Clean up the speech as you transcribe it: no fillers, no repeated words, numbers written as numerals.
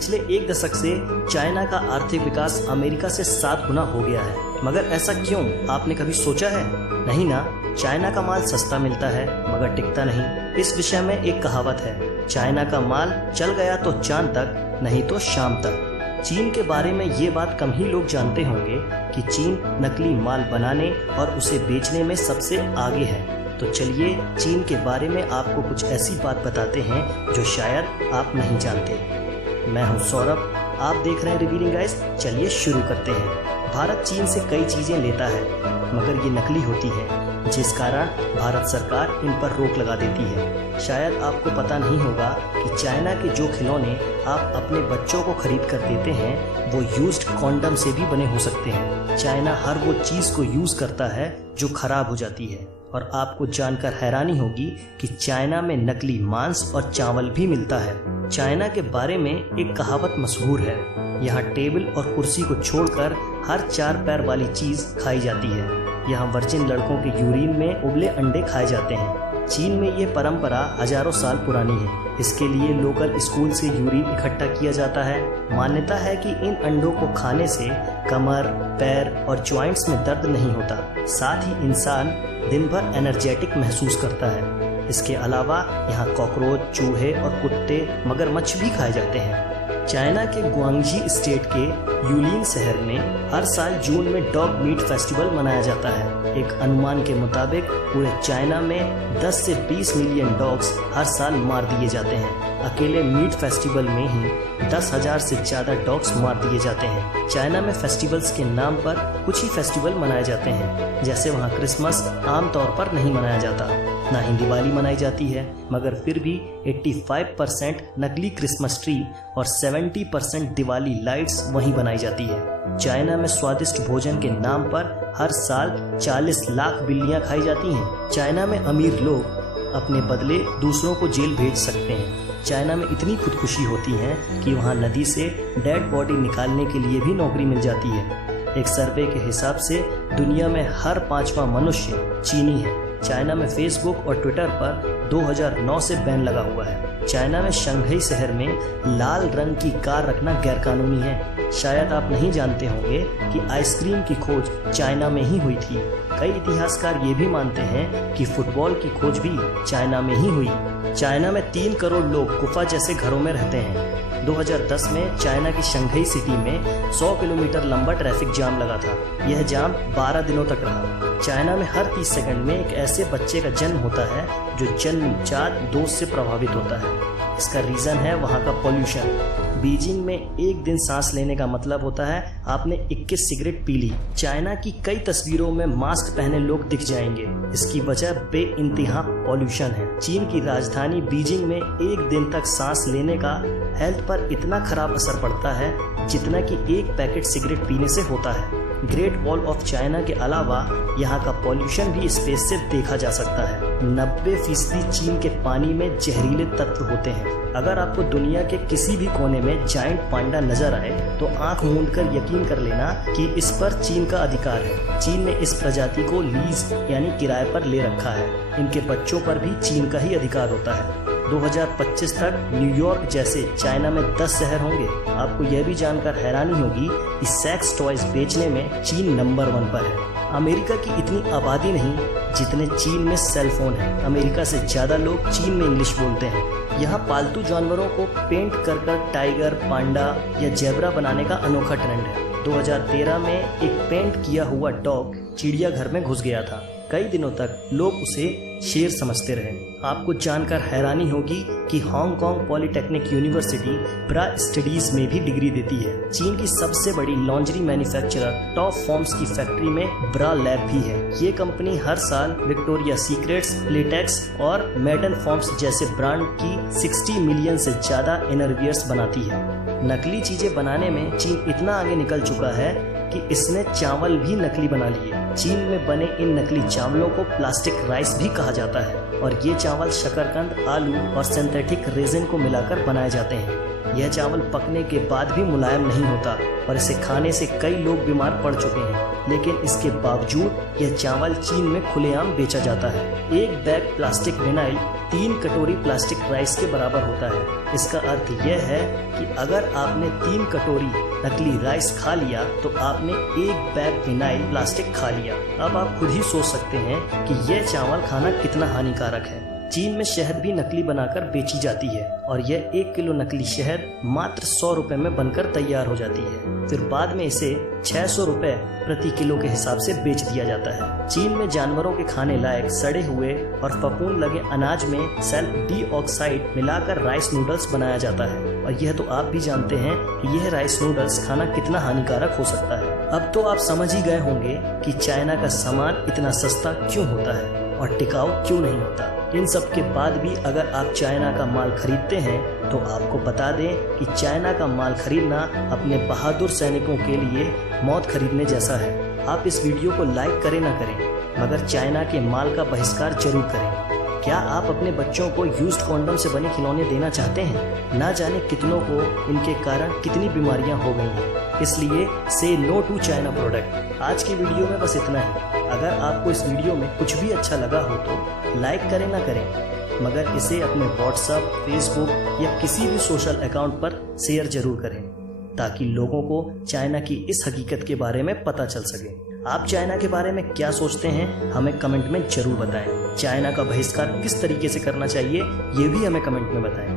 पिछले एक दशक से चाइना का आर्थिक विकास अमेरिका से 7 गुना हो गया है। मगर ऐसा क्यों, आपने कभी सोचा है? नहीं ना। चाइना का माल सस्ता मिलता है मगर टिकता नहीं। इस विषय में एक कहावत है, चाइना का माल चल गया तो चांद तक, नहीं तो शाम तक। चीन के बारे में ये बात कम ही लोग जानते होंगे कि चीन नकली माल बनाने और उसे बेचने में सबसे आगे है। तो चलिए चीन के बारे में आपको कुछ ऐसी बात बताते हैं जो शायद आप नहीं जानते। मैं हूं सौरभ, आप देख रहे हैं रिवीलिंग गाइस। चलिए शुरू करते हैं। भारत चीन से कई चीजें लेता है मगर ये नकली होती है, जिस कारण भारत सरकार इन पर रोक लगा देती है। शायद आपको पता नहीं होगा कि चाइना के जो खिलौने आप अपने बच्चों को खरीद कर देते हैं वो यूज्ड कॉन्डम से भी बने हो सकते हैं। चाइना हर वो चीज को यूज करता है जो खराब हो जाती है। और आपको जानकर हैरानी होगी कि चाइना में नकली मांस और चावल भी मिलता है। चाइना के बारे में एक कहावत मशहूर है, यहाँ टेबल और कुर्सी को छोड़कर हर 4 पैर वाली चीज खाई जाती है। यहाँ वर्जिन लड़कों के यूरिन में उबले अंडे खाए जाते हैं। चीन में ये परंपरा हजारों साल पुरानी है। इसके लिए लोकल स्कूल से यूरिन इकट्ठा किया जाता है। मान्यता है कि इन अंडों को खाने से कमर, पैर और जॉइंट्स में दर्द नहीं होता। साथ ही इंसान दिन भर एनर्जेटिक महसूस करता है। इसके अलावा यहाँ कॉकरोच, चूहे और कुत्ते, मगरमच्छ भी खाए जाते हैं। चाइना के ग्वांगजी स्टेट के यूलिन शहर में हर साल जून में डॉग मीट फेस्टिवल मनाया जाता है। एक अनुमान के मुताबिक पूरे चाइना में 10 से 20 मिलियन डॉग्स हर साल मार दिए जाते हैं। अकेले मीट फेस्टिवल में ही 10,000 से ज्यादा डॉग्स मार दिए जाते हैं। चाइना में फेस्टिवल्स के नाम पर कुछ ही फेस्टिवल मनाए जाते हैं। जैसे वहाँ क्रिसमस आमतौर पर नहीं मनाया जाता, ना ही दिवाली मनाई जाती है, मगर फिर भी 85% नकली क्रिसमस ट्री और 70% दिवाली लाइट्स वहीं बनाई जाती है। चाइना में स्वादिष्ट भोजन के नाम पर हर साल 40 लाख बिल्लियां खाई जाती हैं। चाइना में अमीर लोग अपने बदले दूसरों को जेल भेज सकते हैं। चाइना में इतनी खुदकुशी होती है कि वहाँ नदी से डेड बॉडी निकालने के लिए भी नौकरी मिल जाती है। एक सर्वे के हिसाब से दुनिया में हर 5वां मनुष्य चीनी है। चाइना में फेसबुक और ट्विटर पर 2009 से बैन लगा हुआ है। चाइना में शंघाई शहर में लाल रंग की कार रखना गैरकानूनी है। शायद आप नहीं जानते होंगे कि आइसक्रीम की खोज चाइना में ही हुई थी। कई इतिहासकार ये भी मानते हैं कि फुटबॉल की खोज भी चाइना में ही हुई। चाइना में 3 करोड़ लोग गुफा जैसे घरों में रहते हैं। 2010 में चाइना की शंघाई सिटी में 100 किलोमीटर लंबा ट्रैफिक जाम लगा था। यह जाम 12 दिनों तक रहा। चाइना में हर 30 सेकंड में एक ऐसे बच्चे का जन्म होता है जो जन्मजात दोष से प्रभावित होता है। इसका रीजन है वहाँ का पॉल्यूशन। बीजिंग में एक दिन सांस लेने का मतलब होता है आपने 21 सिगरेट पी ली। चाइना की कई तस्वीरों में मास्क पहने लोग दिख जाएंगे। इसकी वजह बेइंतहा पॉल्यूशन है। चीन की राजधानी बीजिंग में एक दिन तक सांस लेने का हेल्थ पर इतना खराब असर पड़ता है जितना कि एक पैकेट सिगरेट पीने से होता है। ग्रेट वॉल ऑफ चाइना के अलावा यहाँ का पॉल्यूशन भी स्पेस से देखा जा सकता है। 90% चीन के पानी में जहरीले तत्व होते हैं। अगर आपको दुनिया के किसी भी कोने में जायंट पांडा नजर आए तो आंख मूंदकर यकीन कर लेना कि इस पर चीन का अधिकार है। चीन ने इस प्रजाति को लीज यानी किराए पर ले रखा है। इनके बच्चों पर भी चीन का ही अधिकार होता है। 2025 तक न्यूयॉर्क जैसे चाइना में 10 शहर होंगे। आपको यह भी जानकर हैरानी होगी कि सेक्स टॉयज बेचने में चीन नंबर 1 पर है। अमेरिका की इतनी आबादी नहीं जितने चीन में सेल फोन है। अमेरिका से ज्यादा लोग चीन में इंग्लिश बोलते हैं। यहाँ पालतू जानवरों को पेंट कर टाइगर, पांडा या जेब्रा बनाने का अनोखा ट्रेंड है। 2013 में एक पेंट किया हुआ डॉग चिड़ियाघर में घुस गया था। कई दिनों तक लोग उसे शेर समझते रहे। आपको जानकर हैरानी होगी कि हांगकांग पॉलिटेक्निक यूनिवर्सिटी ब्रा स्टडीज में भी डिग्री देती है। चीन की सबसे बड़ी लॉन्ड्री मैन्युफैक्चरर टॉप फॉर्म्स की फैक्ट्री में ब्रा लैब भी है। ये कंपनी हर साल विक्टोरिया सीक्रेट्स, प्लेटेक्स और मेडन फॉर्म्स जैसे ब्रांड की 60 मिलियन से ज्यादा इनरवियर्स बनाती है। नकली चीजें बनाने में चीन इतना आगे निकल चुका है कि इसने चावल भी नकली बना लिए। चीन में बने इन नकली चावलों को प्लास्टिक राइस भी कहा जाता है और ये चावल शकरकंद, आलू और सिंथेटिक रेजिन को मिलाकर बनाए जाते हैं। यह चावल पकने के बाद भी मुलायम नहीं होता और इसे खाने से कई लोग बीमार पड़ चुके हैं। लेकिन इसके बावजूद यह चावल चीन में खुलेआम बेचा जाता है। एक बैग प्लास्टिक विनाइल 3 कटोरी प्लास्टिक राइस के बराबर होता है। इसका अर्थ यह है कि अगर आपने 3 कटोरी नकली राइस खा लिया तो आपने एक बैग विनाइल प्लास्टिक खा लिया। अब आप खुद ही सोच सकते हैं कि यह चावल खाना कितना हानिकारक है। चीन में शहद भी नकली बनाकर बेची जाती है और यह 1 किलो नकली शहद मात्र 100 रुपए में बनकर तैयार हो जाती है। फिर बाद में इसे 600 रुपए प्रति किलो के हिसाब से बेच दिया जाता है। चीन में जानवरों के खाने लायक सड़े हुए और फफूंद लगे अनाज में सल्फर डाइऑक्साइड मिलाकर राइस नूडल्स बनाया जाता है और यह तो आप भी जानते हैं कि यह राइस नूडल्स खाना कितना हानिकारक हो सकता है। अब तो आप समझ ही गए होंगे कि चाइना का सामान इतना सस्ता क्यों होता है और टिकाऊ क्यों नहीं होता। इन सब के बाद भी अगर आप चाइना का माल खरीदते हैं तो आपको बता दें कि चाइना का माल खरीदना अपने बहादुर सैनिकों के लिए मौत खरीदने जैसा है। आप इस वीडियो को लाइक करें ना करें मगर चाइना के माल का बहिष्कार जरूर करें। क्या आप अपने बच्चों को यूज्ड कॉन्डम से बने खिलौने देना चाहते हैं? ना जाने कितनों को इनके कारण कितनी बीमारियां हो गई हैं। इसलिए से नो टू चाइना प्रोडक्ट। आज की वीडियो में बस इतना ही। अगर आपको इस वीडियो में कुछ भी अच्छा लगा हो तो लाइक करें ना करें मगर इसे अपने व्हाट्सएप, फेसबुक या किसी भी सोशल अकाउंट पर शेयर जरूर करें ताकि लोगों को चाइना की इस हकीकत के बारे में पता चल सके। आप चाइना के बारे में क्या सोचते हैं हमें कमेंट में जरूर बताएं। चाइना का बहिष्कार किस तरीके से करना चाहिए ये भी हमें कमेंट में बताएं।